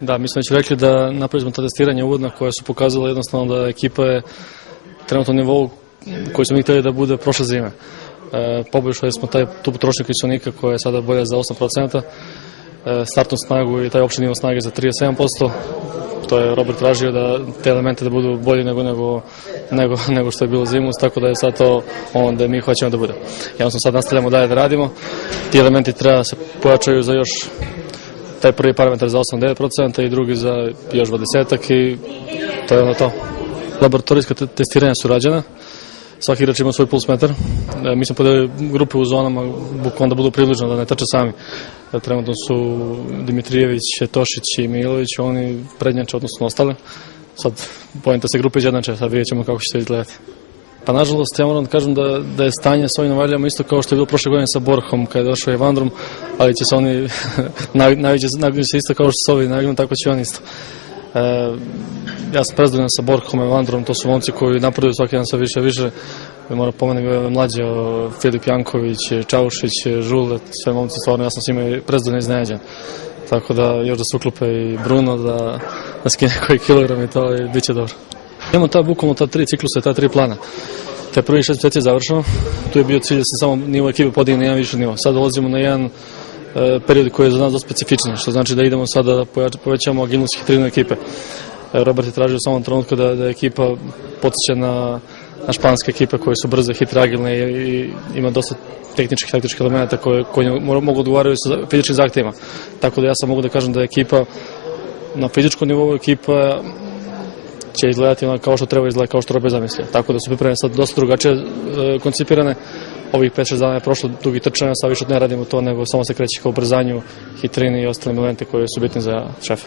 Da, mi smo već rekli da napravili smo ta testiranja uvodna koja su pokazala jednostavno da ekipa je trenutno na nivou koji smo mi htjeli da bude prošle zime. Poboljšali smo tu potrošnju kiselnika koja je sada bolja za 8%, startnu snagu i taj opšti nivo snage za 37%. To je Robert tražio da te elemente da budu bolji nego što je bilo zimus, tako da je sad to ono da mi hoćemo da bude. Jednostavno sad nastavljamo dalje da radimo, ti elementi treba se pojačaju za još taj prvi parametar za 8-9% i drugi za još 20% i to je ono to. Laboratorijska testiranja su rađena, svaki igrač ima svoj puls metar. Mi smo podelili grupe u zonama, bukvalno da budu približno, da ne trče sami. Trenutno su Dimitrijević, Tošić i Milović, oni prednjače, odnosno ostale. Sad pojenta se grupe izjednače, sad vidjet ćemo kako će se izgledati. Pa nažalost, ja moram da kažem da je stanje s ovim Novaljama isto kao što je bilo prošle godine sa Borhom kada je došao Evandrom, ali će se oni nagnju se isto kao što se ovi nagnu, tako će oni isto. Ja sam prezadovoljan sa Borhom, Evandrom, to su momci koji napreduju svaki dan sve više i više. Moram pomenuti mlađe, Filip Janković, Čaušić, Žule, sve momci, stvarno ja sam s njima prezadovoljan i iznenađen. Tako da još da se uklope i Bruno, da skine koji kilogram i to i bit će dobro. Imamo bukvalno ta 3 ciklusa i ta 3 plana. Te prvi 6 mjeseci je završeno, tu je bio cilj da se samo nivo ekipe podigne na jedan viši nivo. Sad dolazimo na jedan period koji je za nas dosta specifičan, što znači da idemo sada da povećamo agilnost i hitrinu ekipe. Robert je tražio u samom trenutku da ekipa podsjeća na španske ekipe koje su brze, hitre, agilne i ima dosta tehničkih, taktičkih elementa koji mogu odgovaraju sa fizičkim zahtjevima. Tako da ja sam mogu da kažem da je ekipa na fizičkom nivou ekipa će izgledati kao što treba izgledati, kao što Robert zamislio. Tako da su pripreme sad dosta drugačije koncipirane. Ovih 5-6 dana je prošlo dugi trčanja, sad više ne radimo to, nego samo se kreće kao ubrzanju, hitrini i ostale momente koji su bitni za šefa.